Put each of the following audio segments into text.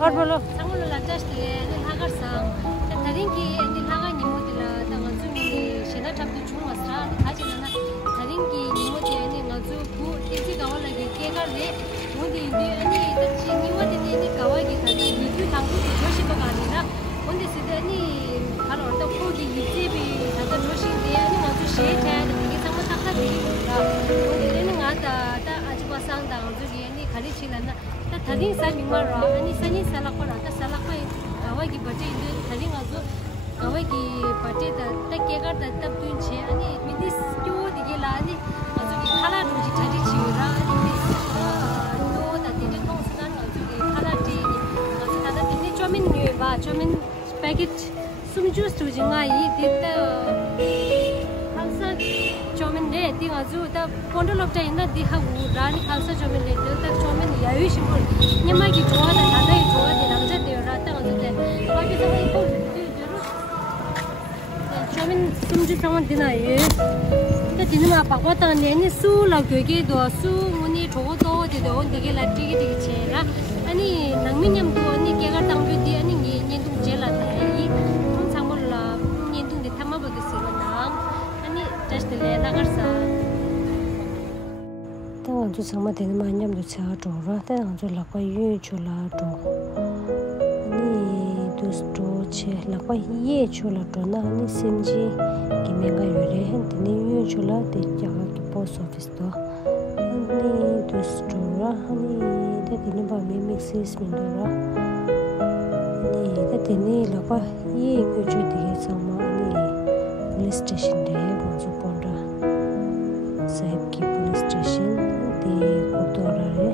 और बोलो 상물로 라자스에 하가상 다린기 엔디 하가 니모들라 당아주니 시나 잡도 중마스라 가지나 다린기 니모데 아니 나주 부 티지 가와라게 깨가래 모디 아니 다치 니모데니 가와게 가지 니주 당부 조시가 아니라 근데 시대니 바로 어떤 거기 이집이 다들 조시데 아니 나주 시에타는 이게 상마 탁하지라 오늘은 나다 다 아주 바상당 주기 아니 가리치라나 다린 사밍마라 아니 산이 살아거라 다 살아거이 가와기 버제인데 다린 아주 가와기 버제다 딱게가다 답둔체 아니 미디스 요디게라 아니 아주 카라 로지 자리치라 아니 또다 디디 통수단 아주 카라티니 아주 다다 디디 조민 뉘바 조민 패킷 숨주스 조징아이 디다 항상 조민네 디가주 다 본돌업자인다 디하고 라니 항상 조민네 다 조민 야유심을 냐마기 좋아하다 다다이 좋아하다 남자들이라 땅어데 거기서 이거 조민 숨주 평원 디나이 그 디누마 바꿨다 내니 수라 교계도 수 문이 저거도 되도 되게 라티기 되게 체라 아니 낭민냠도 언니 개가 땅주디 아니 년동 제라다 이 통상물라 년동데 탐마버도 쓰거나 아니 저스들에 나가서 당원주 상마 되는 만냠도 차도라 당원주 라과 유초라 도 니 두스토 체 라과 예 초라도나 니 심지 기메가 요레 헨니 유초라 데 자가 기 포스트 오피스도 니 두스토라 니 데디니 바미 믹시스 민도라 니 데디니 라과 예 유초 디게 상마 니 police station 데 bonzo ponda Sahib की पुलिस स्टेशन दे कोतोरारे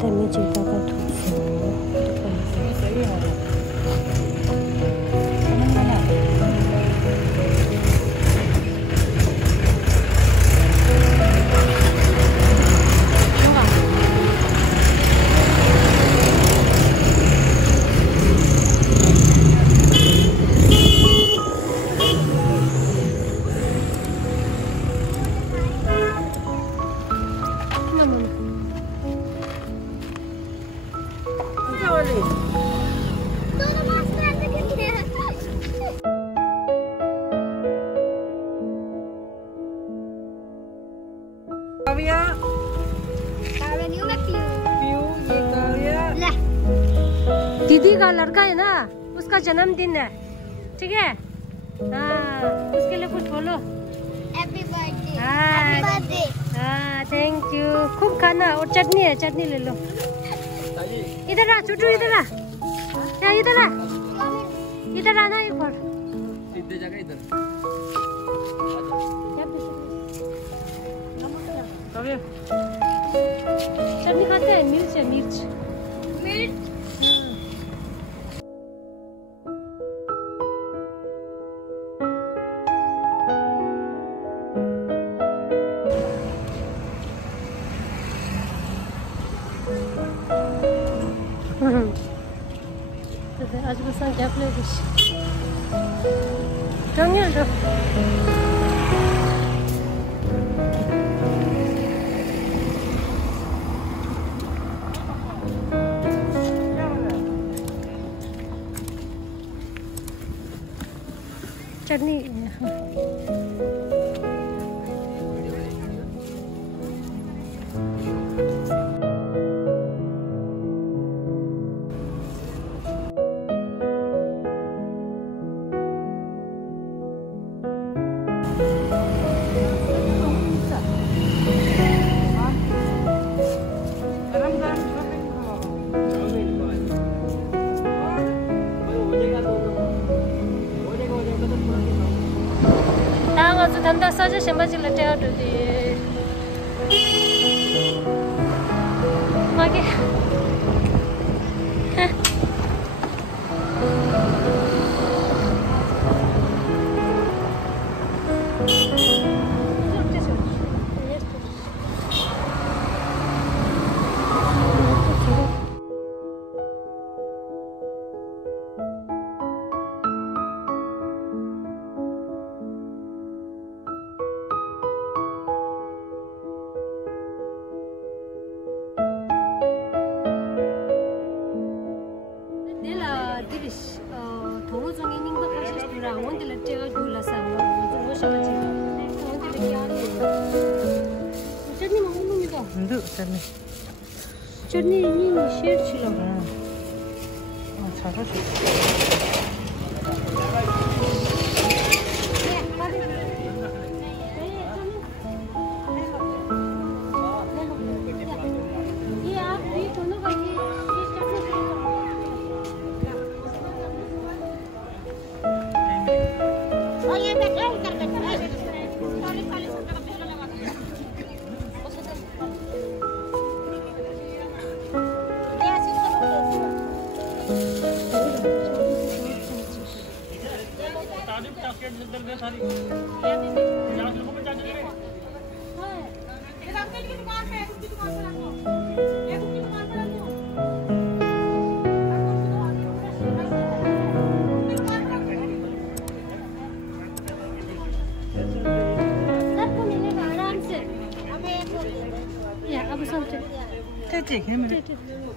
तो में जेता का थुसो तो सही है दीदी का लड़का है ना उसका जन्मदिन है ठीक है हाँ उसके लिए कुछ बोलो हैप्पी बर्थडे हाँ थैंक यू खूब खाना और चटनी है चटनी ले लो इधर आ छोटू इधर आ इधर आना एक बार इधर जगह इधर चटनी खाते हैं मिर्च है मिर्च आज बस क्या प्लेट 정렬 줘. चटनी 담다 사자 셴바질 라테아도디 마게 Ndu chutney. Chutney ni share chilo. Chalo shi.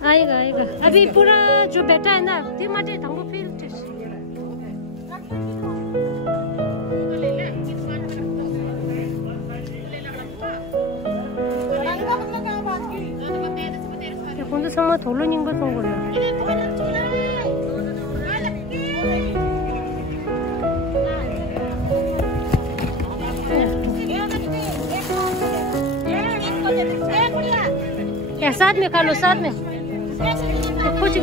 आएगा आएगा अभी पूरा जो बैठा है ना ते माटे हमको फील कौन सा समय थोड़ा निंगा संगोला साथ में खा लो साथ में कुछ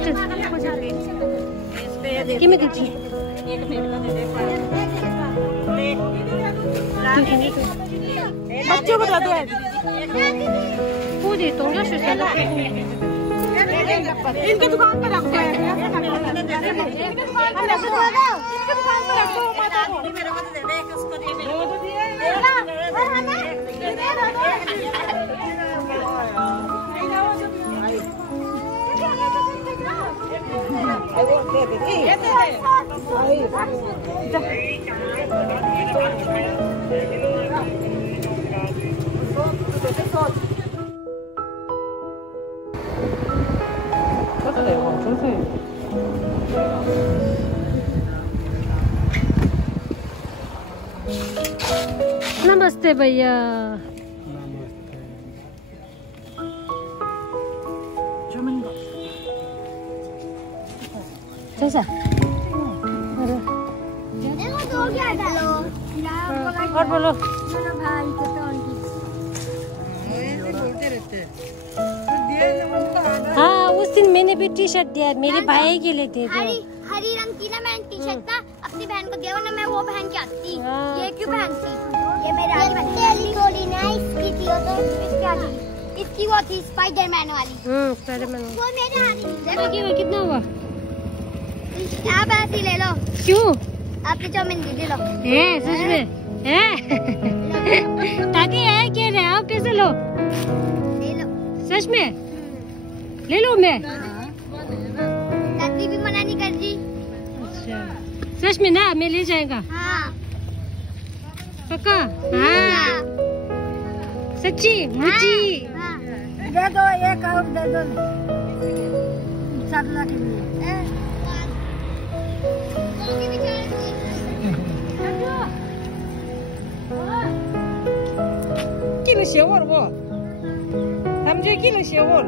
किमें दीजिए बच्चों को दे दो पूरी तो क्या शुरू इनके दुकान पर रखो नमस्ते भैया कैसा और बोलो हाँ उस दिन मैंने भी टी शर्ट दिया मेरे भाई के लिए दे दिया हरी रंग की ना मैंने टी शर्ट था अपनी बहन को दिया वरना मैं वो पहन के आती ये क्यों पहनती ये मेरी थोड़ी नाइस की थी वो तो इसकी वो थी स्पाइडरमैन वाली स्पाइडरमैन वो मेरे हाथ में कितना हुआ आप ऐसे ले लो क्यों आपने चाउमीन दे लो सच में दादी है कह रहे आप कैसे लो ले लो सच में ले लो मैं दादी भी मना नहीं कर रही अच्छा सच में ना मैं ले जाएगा हाँ पक्का हाँ सच्ची मुझी दे दो एक और दे दो सबला के लिए किलो शेवर वो समझे किलो शेवर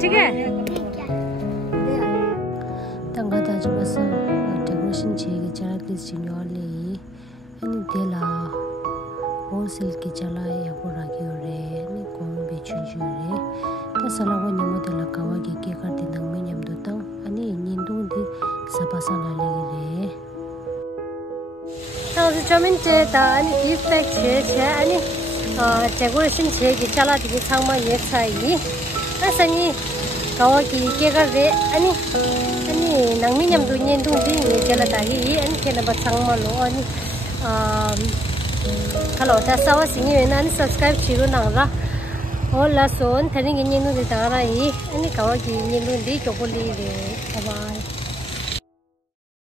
ठीक है तंगा ताज बस डेकोरेशन चाहिए चला के सिन्योले अनि देला होलसेल की चला या पूरा की रे नि कोम बेचु रे त सलाव नि मोदला कावा के कर दिन में यम दो तंग अनि निंदु दि सपासा ला ले रे तो जमीन चे ता अनि गिफ्ट पैक छे अनि डेकोरेशन छे की चला दि छांग मा ये छाई असनी कावाकी के कर रे अनि नंगमी यम दु नि दु दि नि चला तागी अनि केना बछांग मा लो अनि खलो ता सावा सिंगी वेना सब्सक्राइब छिरो नंगरा होला सोन थनी गिनि नु दि तारा अनि कावाकी नि दु दि चोकोली रे बाय